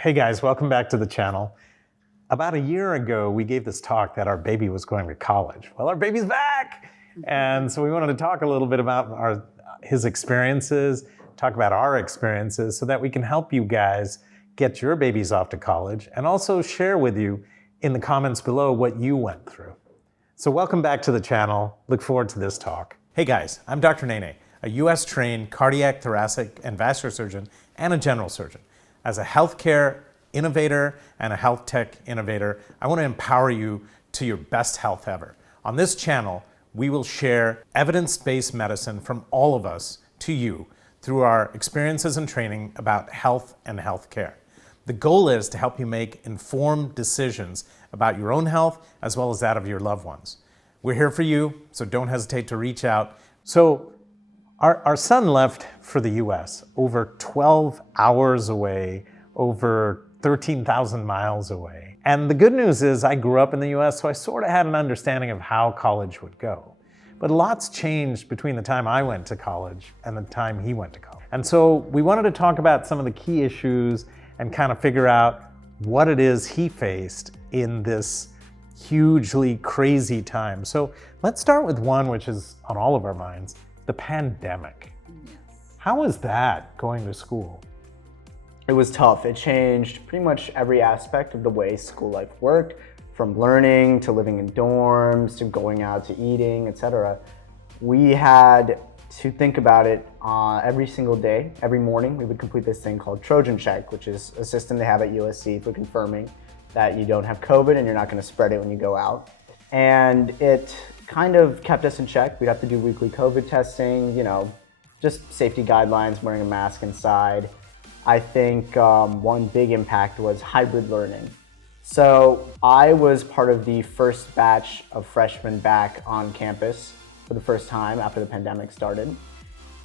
Hey guys, welcome back to the channel. About a year ago, we gave this talk that our baby was going to college. Well, our baby's back! And so we wanted to talk a little bit about his experiences, talk about our experiences so that we can help you guys get your babies off to college and also share with you in the comments below what you went through. So welcome back to the channel. Look forward to this talk. Hey guys, I'm Dr. Nene, a US trained cardiac, thoracic, and vascular surgeon and a general surgeon. As a healthcare innovator and a health tech innovator, I want to empower you to your best health ever. On this channel, we will share evidence-based medicine from all of us to you through our experiences and training about health and healthcare. The goal is to help you make informed decisions about your own health as well as that of your loved ones. We're here for you, so don't hesitate to reach out. So our son left for the US over 12 hours away, over 13,000 miles away. And the good news is I grew up in the US, so I sort of had an understanding of how college would go. But lots changed between the time I went to college and the time he went to college. And so we wanted to talk about some of the key issues and kind of figure out what it is he faced in this hugely crazy time. So let's start with one which is on all of our minds, the pandemic. Yes. How was that going to school? It was tough. It changed pretty much every aspect of the way school life worked, from learning to living in dorms to going out to eating, etc. We had to think about it every single day. Every morning we would complete this thing called Trojan Check, which is a system they have at USC for confirming that you don't have COVID and you're not going to spread it when you go out. And it kind of kept us in check. We'd have to do weekly COVID testing, just safety guidelines, wearing a mask inside. I think one big impact was hybrid learning. So I was part of the first batch of freshmen back on campus for the first time after the pandemic started.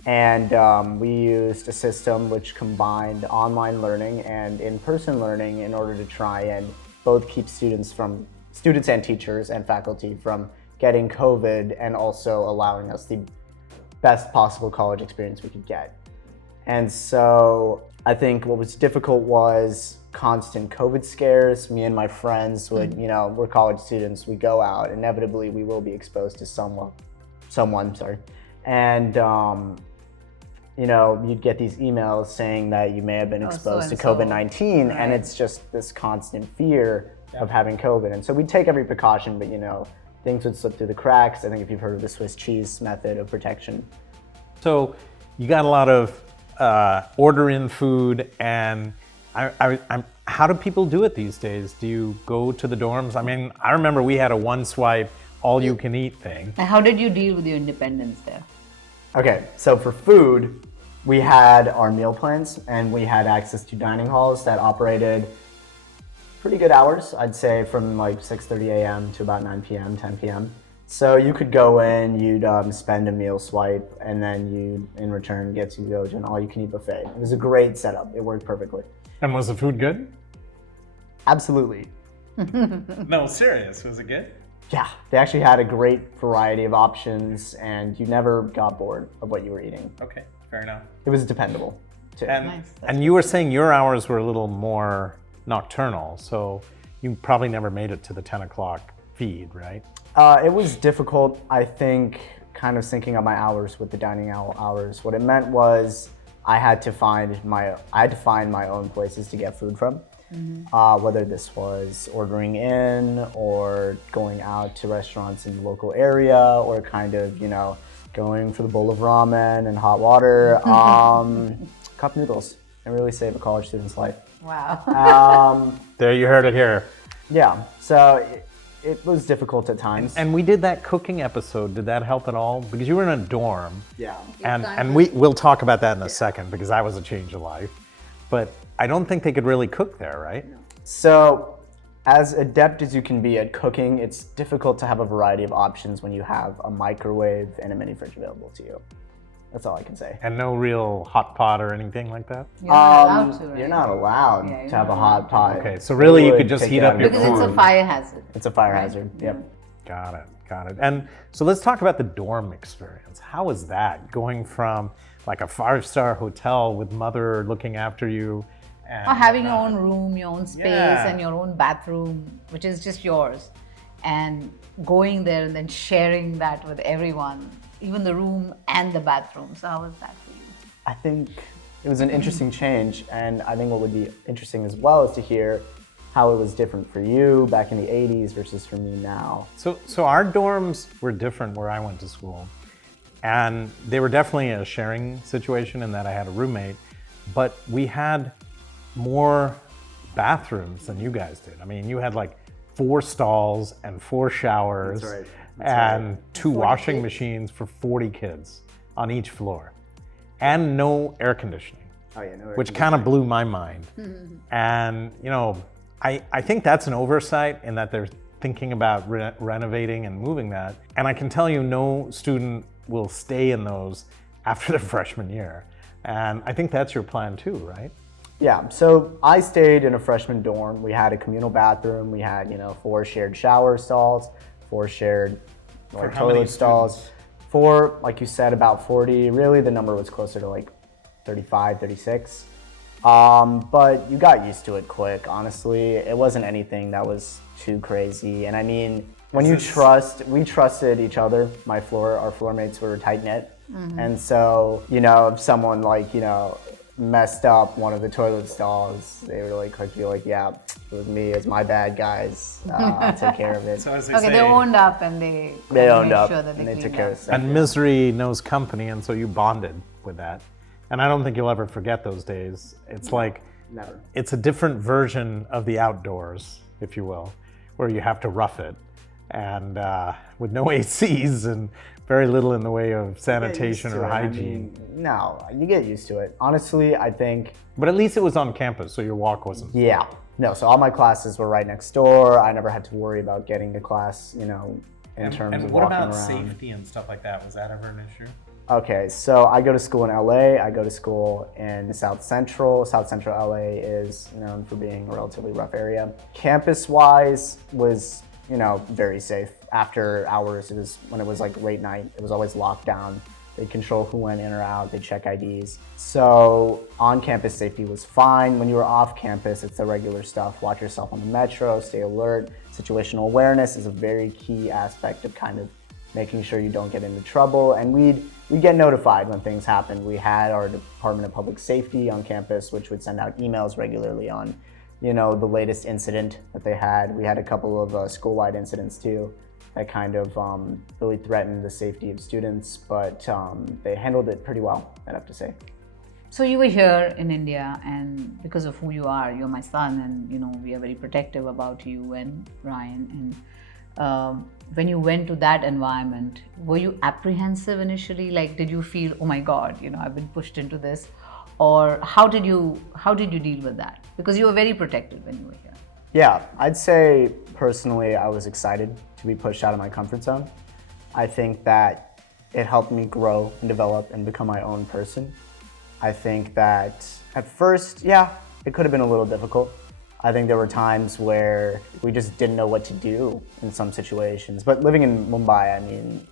And we used a system which combined online learning and in-person learning in order to try and both keep students and teachers and faculty from getting COVID and also allowing us the best possible college experience we could get. And so I think what was difficult was constant COVID scares. Me and my friends would, we're college students, we go out, inevitably we will be exposed to someone. And, you'd get these emails saying that you may have been exposed to COVID-19, right. And it's just this constant fear of having COVID. And so we'd take every precaution, but things would slip through the cracks. I think if you've heard of the Swiss cheese method of protection. So you got a lot of order in food, and how do people do it these days? Do you go to the dorms? I mean, I remember we had a one swipe, all you can eat thing. And how did you deal with your independence there? Okay, so for food, we had our meal plans and we had access to dining halls that operated pretty good hours. I'd say from like 6:30 a.m. to about 9 p.m., 10 p.m. So you could go in, you'd spend a meal swipe, and then you, in return, get to go to an all-you-can-eat buffet. It was a great setup. It worked perfectly. And was the food good? Absolutely. No, serious. Was it good? Yeah, they actually had a great variety of options, and you never got bored of what you were eating. Okay, fair enough. It was dependable, too. And you were saying your hours were a little more nocturnal, so you probably never made it to the 10 o'clock feed, right? It was difficult, I think, kind of syncing up my hours with the dining hours. What it meant was I had to find my own places to get food from. Mm-hmm. Whether this was ordering in or going out to restaurants in the local area or kind of, going for the bowl of ramen and hot water, cup noodles, and really save a college student's life. Wow. There, you heard it here. Yeah, so it was difficult at times. And we did that cooking episode. Did that help at all? Because you were in a dorm. Yeah. And we'll talk about that in a second because that was a change of life. But I don't think they could really cook there, right? So as adept as you can be at cooking, it's difficult to have a variety of options when you have a microwave and a mini fridge available to you. That's all I can say. And no real hot pot or anything like that? You're not allowed to, right? You're not allowed to have a hot pot. Okay, so really you could just heat up your food. Because it's a fire hazard. It's a fire hazard, yep. Got it. And so let's talk about the dorm experience. How was that, going from like a 5-star hotel with mother looking after you Or having your own room, your own space, Yeah. and your own bathroom, which is just yours, and going there and then sharing that with everyone, even the room and the bathroom. So how was that for you? I think it was an interesting change, and I think what would be interesting as well is to hear how it was different for you back in the 80s versus for me now. So our dorms were different where I went to school. And they were definitely a sharing situation in that I had a roommate, but we had more bathrooms than you guys did. I mean, you had like 4 stalls and 4 showers That's right. and 2 washing kids? machines for 40 kids on each floor, and no air conditioning. Oh yeah, no. Which kind of blew my mind. And, you know, I think that's an oversight in that they're thinking about renovating and moving that. And I can tell you no student will stay in those after their freshman year. And I think that's your plan too, right? Yeah, so I stayed in a freshman dorm. We had a communal bathroom. We had, 4 shared shower stalls, 4 shared For how many toilet stalls. students? For, like you said, about 40. Really, the number was closer to like 35, 36. But you got used to it quick, honestly. It wasn't anything that was too crazy. And I mean, when we trusted each other. Our floor mates were tight-knit. And so, if someone messed up one of the toilet stalls, they were quickly yeah, it was me, it's my bad, guys. I'll take care of it. So as Okay, they owned up and they Owned made up sure that and they cleaned took care up. of stuff. And misery knows company, and so you bonded with that. And I don't think you'll ever forget those days. It's like, Never. it's a different version of the outdoors, if you will, where you have to rough it. And with no ACs and very little in the way of sanitation Used to or it. I hygiene. mean, no, you get used to it. Honestly, I think, But at least it was on campus, so your walk wasn't. yeah. No, so all my classes were right next door. I never had to worry about getting to class, in terms of walking around. safety and stuff like that? Was that ever an issue? Okay, so I go to school in LA. I go to school in South Central. South Central LA is known for being a relatively rough area. Campus-wise was, very safe. After hours, when it was like late night, it was always locked down. They'd control who went in or out. They'd check IDs. So on-campus safety was fine. When you were off campus, it's the regular stuff. Watch yourself on the metro, stay alert. Situational awareness is a very key aspect of kind of making sure you don't get into trouble. And we'd get notified when things happened. We had our Department of Public Safety on campus, which would send out emails regularly on, the latest incident that they had. We had a couple of school-wide incidents too that kind of really threatened the safety of students, but they handled it pretty well, I'd have to say. So you were here in India, and because of who you are, you're my son, and we are very protective about you and Ryan. And when you went to that environment, were you apprehensive initially? Like, did you feel, oh my God, I've been pushed into this, or how did you deal with that? Because you were very protected when you were here. Yeah, I'd say personally, I was excited to be pushed out of my comfort zone. I think that it helped me grow and develop and become my own person. I think that at first, yeah, it could have been a little difficult. I think there were times where we just didn't know what to do in some situations. But living in Mumbai, I mean,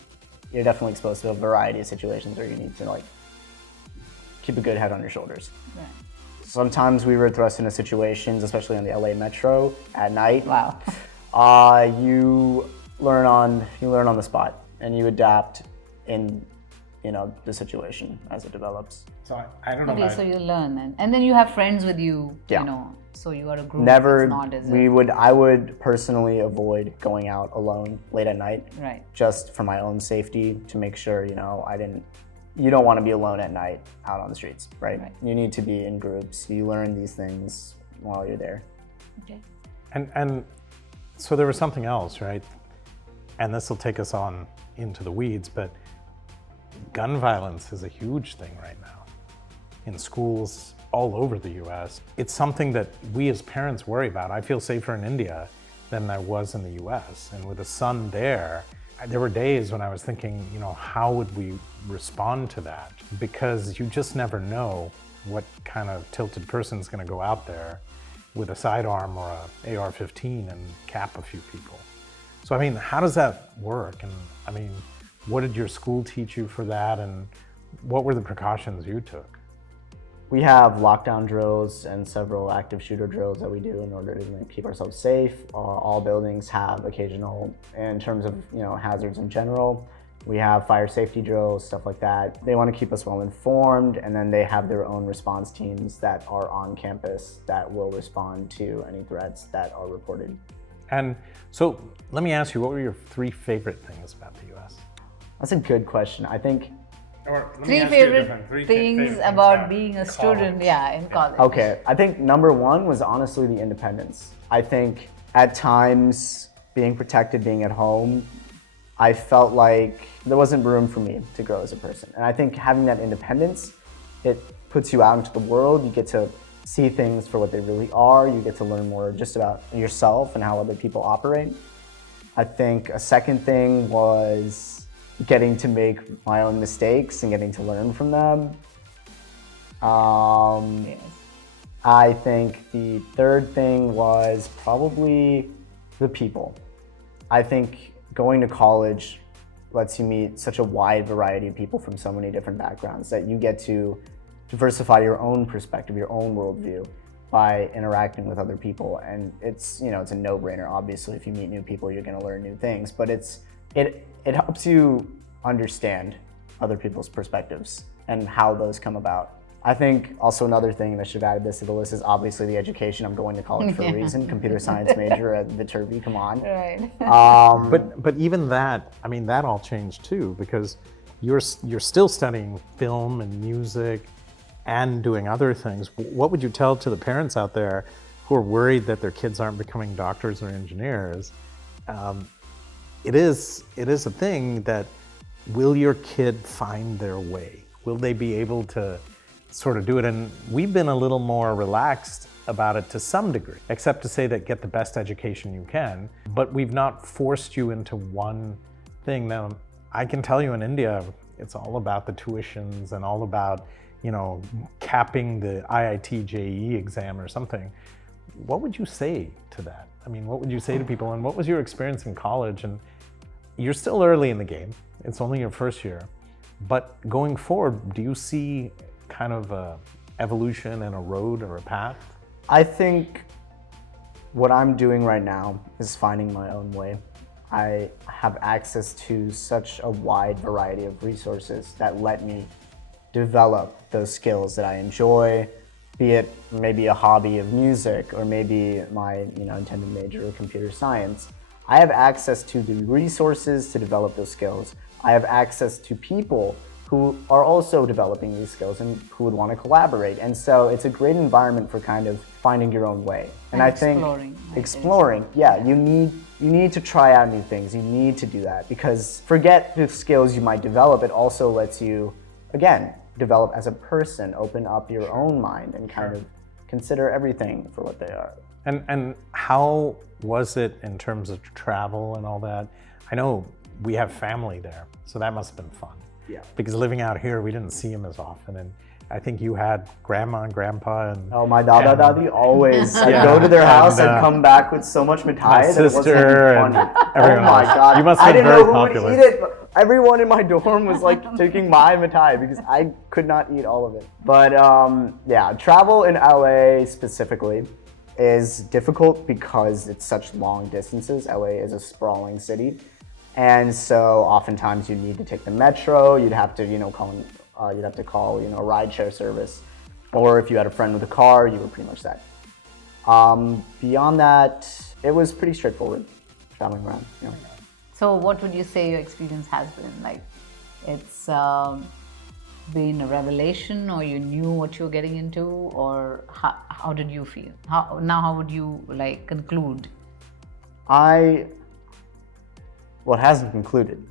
you're definitely exposed to a variety of situations where you need to keep a good head on your shoulders. Right. Sometimes we were thrust into situations, especially on the LA Metro at night. Wow. You learn on the spot, and you adapt in the situation as it develops. So I don't know. Okay, so you learn, and then you have friends with you. Yeah. So you are a group. Never. It's not as I would personally avoid going out alone late at night. Right. Just for my own safety, to make sure you don't want to be alone at night out on the streets, right? You need to be in groups. You learn these things while you're there. Okay. And so there was something else, right? And this will take us on into the weeds, but gun violence is a huge thing right now in schools all over the US. It's something that we as parents worry about. I feel safer in India than I was in the US. And with a son there were days when I was thinking, how would we respond to that? Because you just never know what kind of tilted person is going to go out there with a sidearm or a AR-15 and cap a few people. So, I mean, how does that work? And I mean, what did your school teach you for that? And what were the precautions you took? We have lockdown drills and several active shooter drills that we do in order to keep ourselves safe. All buildings have occasional, in terms of hazards in general. We have fire safety drills, stuff like that. They want to keep us well informed, and then they have their own response teams that are on campus that will respond to any threats that are reported. And so let me ask you, what were your 3 favorite things about the US? That's a good question. I think. Three favorite things about being a student, in college. Okay, I think number 1 was honestly the independence. I think at times being protected, being at home, I felt like there wasn't room for me to grow as a person. And I think having that independence, it puts you out into the world. You get to see things for what they really are. You get to learn more just about yourself and how other people operate. I think a second thing was getting to make my own mistakes and getting to learn from them. Yes. I think the third thing was probably the people. I think going to college lets you meet such a wide variety of people from so many different backgrounds that you get to diversify your own perspective, your own worldview by interacting with other people. And it's a no-brainer. Obviously, if you meet new people, you're going to learn new things, but it helps you understand other people's perspectives and how those come about. I think also another thing, and I should have added this to the list, is obviously the education. I'm going to college for a reason. Computer science major at Viterbi, come on. Right. But even that, I mean, that all changed too, because you're still studying film and music and doing other things. What would you tell to the parents out there who are worried that their kids aren't becoming doctors or engineers? It is a thing that, will your kid find their way? Will they be able to sort of do it? And we've been a little more relaxed about it to some degree, except to say that get the best education you can, but we've not forced you into one thing. Now, I can tell you in India, it's all about the tuitions and all about, capping the IIT JEE exam or something. What would you say to that? I mean, what would you say to people? And what was your experience in college? And you're still early in the game. It's only your first year. But going forward, do you see kind of a evolution and a road or a path? I think what I'm doing right now is finding my own way. I have access to such a wide variety of resources that let me develop those skills that I enjoy, be it maybe a hobby of music or maybe my intended major of computer science. I have access to the resources to develop those skills. I have access to people who are also developing these skills and who would want to collaborate. And so it's a great environment for kind of finding your own way. And I think exploring, you need to try out new things. You need to do that, because forget the skills you might develop. It also lets you, again, develop as a person, open up your own mind and kind of consider everything for what they are. And how was it in terms of travel and all that? I know we have family there, so that must have been fun. Yeah. Because living out here, we didn't see them as often. And I think you had grandma and grandpa and... Oh, my dada dadi always. I'd go to their house and come back with so much mithai that it wasn't and funny. everyone Oh my else. God. You must I have been didn't very know who popular. would eat it. But everyone in my dorm was like taking my mithai because I could not eat all of it. But travel in LA specifically is difficult because it's such long distances. LA is a sprawling city. And so oftentimes you need to take the metro. You'd have to, call a rideshare service. Or if you had a friend with a car, you were pretty much set. Beyond that, it was pretty straightforward traveling around. So what would you say your experience has been? Like, it's been a revelation, or you knew what you were getting into, or how did you feel? How would you conclude? Well, it hasn't concluded.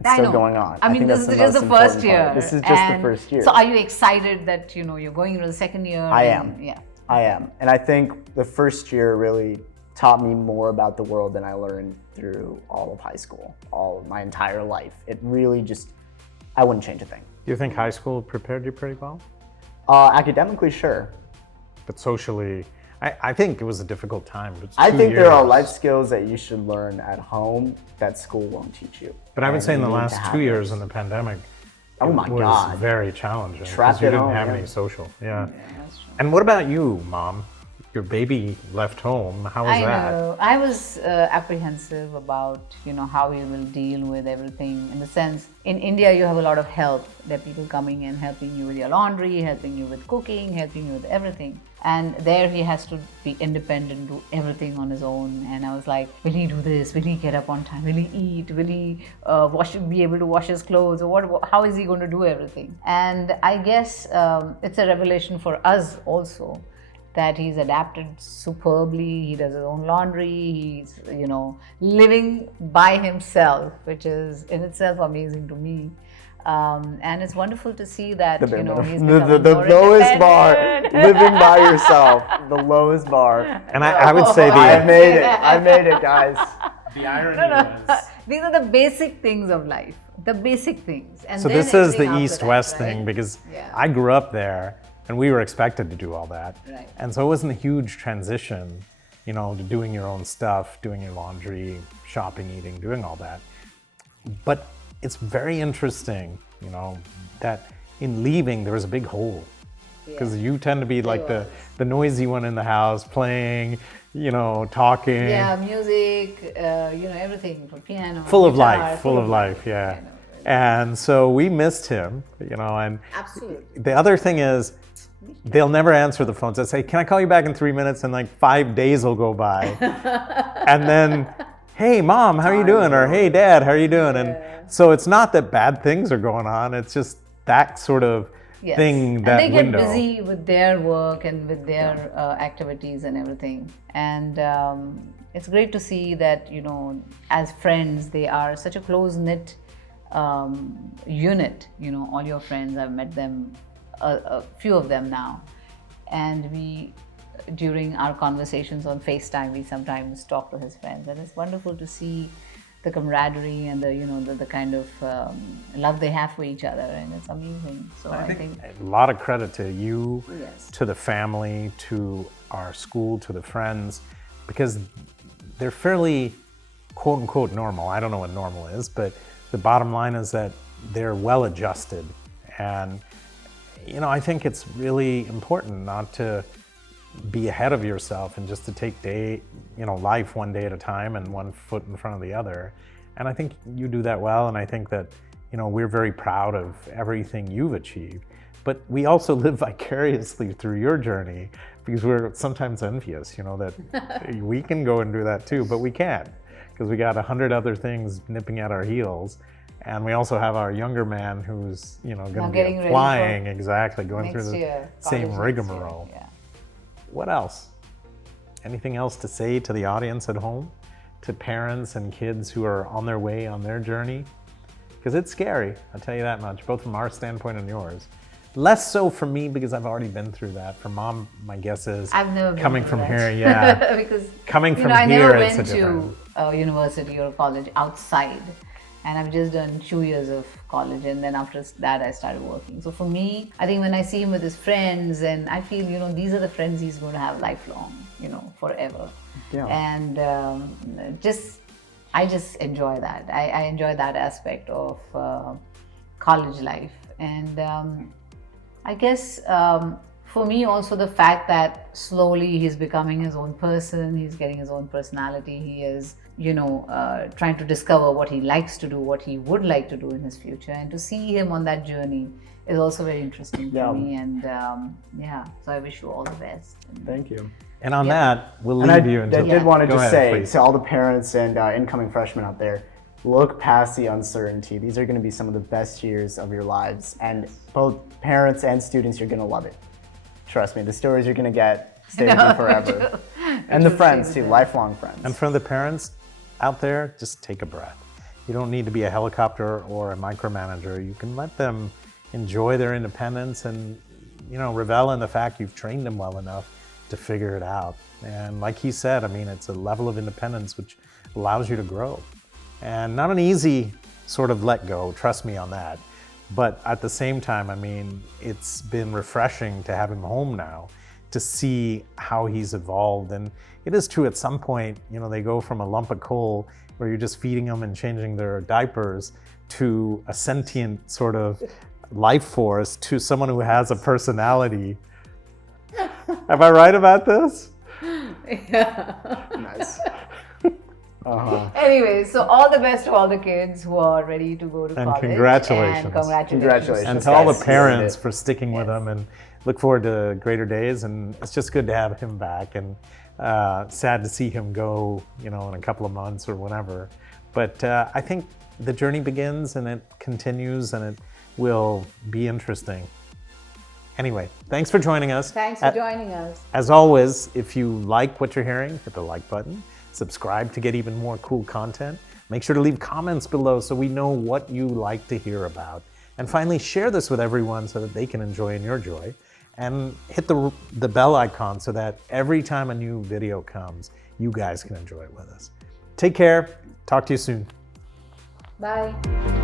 It's still going on. I mean, think this is just the first year. This is just the first year. So are you excited that, you're going into the second year? I am. Yeah. I am. And I think the first year really taught me more about the world than I learned through all of high school, all of my entire life. It really I wouldn't change a thing. Do you think high school prepared you pretty well? Academically, sure. But socially, I think it was a difficult time. But I think there are life skills that you should learn at home that school won't teach you. But I would say in the last 2 years in the pandemic, Oh my was God. very challenging because Trapped you at didn't home, have yeah. any social. Yeah. That's true. And what about you, Mom? Your baby left home. How was I that? know. I was apprehensive about, how you will deal with everything. In the sense, in India, you have a lot of help. There are people coming in, helping you with your laundry, helping you with cooking, helping you with everything. And there he has to be independent, do everything on his own. And I was like, will he do this? Will he get up on time? Will he eat? Will he be able to wash his clothes? Or what? How is he going to do everything? And I guess it's a revelation for us also, that he's adapted superbly. He does his own laundry. He's, living by himself, which is in itself amazing to me. And it's wonderful to see that, he's becoming the more lowest bar, independent. living by yourself, the lowest bar. And I would say I made it. I made it, guys. the irony No. These are the basic things of life, the basic things. And So then this is everything the after East-West that, thing right? because Yeah. I grew up there and we were expected to do all that. Right. And so it wasn't a huge transition, to doing your own stuff, doing your laundry, shopping, eating, doing all that. But it's very interesting, that in leaving there was a big hole. Because you tend to be like the noisy one in the house, playing, talking. Yeah, music, everything from piano. Full of guitar, life, full of life, yeah. I know. And so we missed him, and Absolutely. the other thing is, they'll never answer the phones. They'll say, can I call you back in 3 minutes? And like 5 days will go by. And then, hey, Mom, how are you doing? Or hey, Dad, how are you doing? And so it's not that bad things are going on. It's just that sort of Yes. thing, that and they window. get busy with their work and with their activities and everything. And it's great to see that, as friends, they are such a close-knit unit. All your friends, I've met them, a few of them now. And during our conversations on FaceTime, we sometimes talk to his friends. And it's wonderful to see the camaraderie and the kind of love they have for each other, and it's amazing. So I think A lot of credit to you, Yes. to the family, to our school, to the friends, because they're fairly quote unquote normal. I don't know what normal is, but the bottom line is that they're well adjusted. And, I think it's really important not to be ahead of yourself and just to take life one day at a time and one foot in front of the other. And I think you do that well. And I think that, we're very proud of everything you've achieved. But we also live vicariously through your journey because we're sometimes envious, that we can go and do that too, but we can't because we got 100 other things nipping at our heels. And we also have our younger man who's, going to be getting ready applying, exactly, going through next the year, same college next year, rigmarole. yeah. What else? Anything else to say to the audience at home? To parents and kids who are on their way on their journey? Because it's scary, I'll tell you that much, both from our standpoint and yours. Less so for me because I've already been through that. For Mom, my guess is I've never been coming through from that. here, yeah. Because Coming from I here, never it's went a different. to university or college outside, and I've just done 2 years of college, and then after that I started working. So for me, I think when I see him with his friends, and I feel these are the friends he's going to have lifelong, forever. Yeah. And I just enjoy that. I enjoy that aspect of college life. And I guess for me also the fact that slowly he's becoming his own person, he's getting his own personality, he is, trying to discover what he likes to do, what he would like to do in his future. And to see him on that journey is also very interesting for me. And so I wish you all the best. Thank you. And on that, we'll And leave I, you until. I did want to Go just ahead, say please. to all the parents and incoming freshmen out there, look past the uncertainty. These are going to be some of the best years of your lives. And both parents and students, you're going to love it. Trust me, the stories you're going to get stay with you forever. And the friends too, lifelong friends. And for the parents out there, just take a breath. You don't need to be a helicopter or a micromanager. You can let them enjoy their independence and, revel in the fact you've trained them well enough to figure it out. And like he said, it's a level of independence which allows you to grow. And not an easy sort of let go, trust me on that. But at the same time, it's been refreshing to have him home now, to see how he's evolved. And it is true at some point, they go from a lump of coal where you're just feeding them and changing their diapers to a sentient sort of life force to someone who has a personality. Am I right about this? Nice. Anyway, so all the best to all the kids who are ready to go to And college. congratulations. And congratulations. Congratulations. And to all the Yes, parents yes. for sticking with him, and look forward to greater days. And it's just good to have him back, and sad to see him go, in a couple of months or whenever. But I think the journey begins and it continues, and it will be interesting. Anyway, thanks for joining us. Thanks for joining us. As always, if you like what you're hearing, hit the like button. Subscribe to get even more cool content. Make sure to leave comments below so we know what you like to hear about. And finally, share this with everyone so that they can enjoy in your joy. And hit the bell icon so that every time a new video comes, you guys can enjoy it with us. Take care. Talk to you soon. Bye.